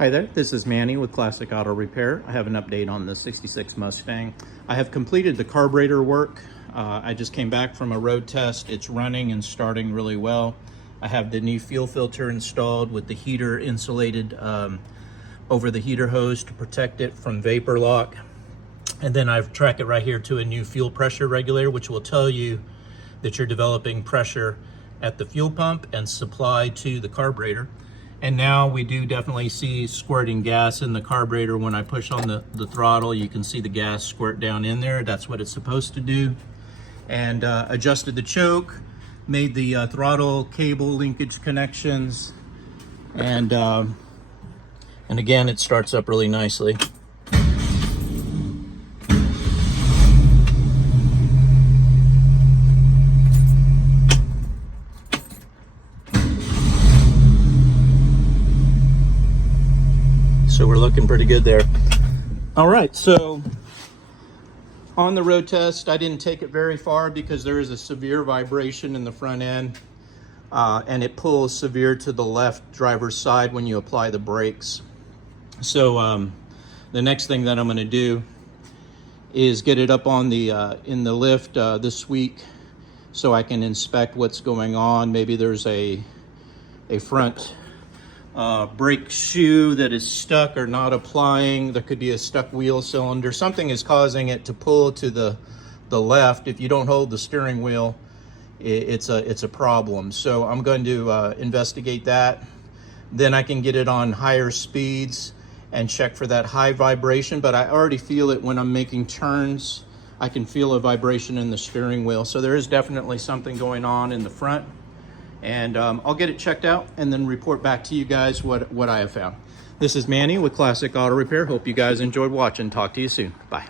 Hi there, this is Manny with Classic Auto Repair. I have an update on the 66 Mustang. I have completed the carburetor work. I just came back from a road test. It's running and starting really well. I have the new fuel filter installed with the heater insulated over the heater hose to protect it from vapor lock. And then I've tracked it right here to a new fuel pressure regulator, which will tell you that you're developing pressure at the fuel pump and supply to the carburetor. And now we do definitely see squirting gas in the carburetor. When I push on the throttle, you can see the gas squirt down in there. That's what it's supposed to do. And adjusted the choke, made the throttle cable linkage connections. And again, it starts up really nicely. So we're looking pretty good there. All right, so on the road test, I didn't take it very far because there is a severe vibration in the front end and it pulls severe to the left driver's side when you apply the brakes. So the next thing that I'm gonna do is get it up on the in the lift this week so I can inspect what's going on. Maybe there's a front brake shoe that is stuck or not applying. There could be a stuck wheel cylinder. Something is causing it to pull to the left. If you don't hold the steering wheel, it's a problem. So I'm going to investigate that. Then I can get it on higher speeds and check for that high vibration. But I already feel it when I'm making turns. I can feel a vibration in the steering wheel. So there is definitely something going on in the front. And I'll get it checked out and then report back to you guys what I have found. This is Manny with Classic Auto Repair. Hope you guys enjoyed watching. Talk to you soon. Bye.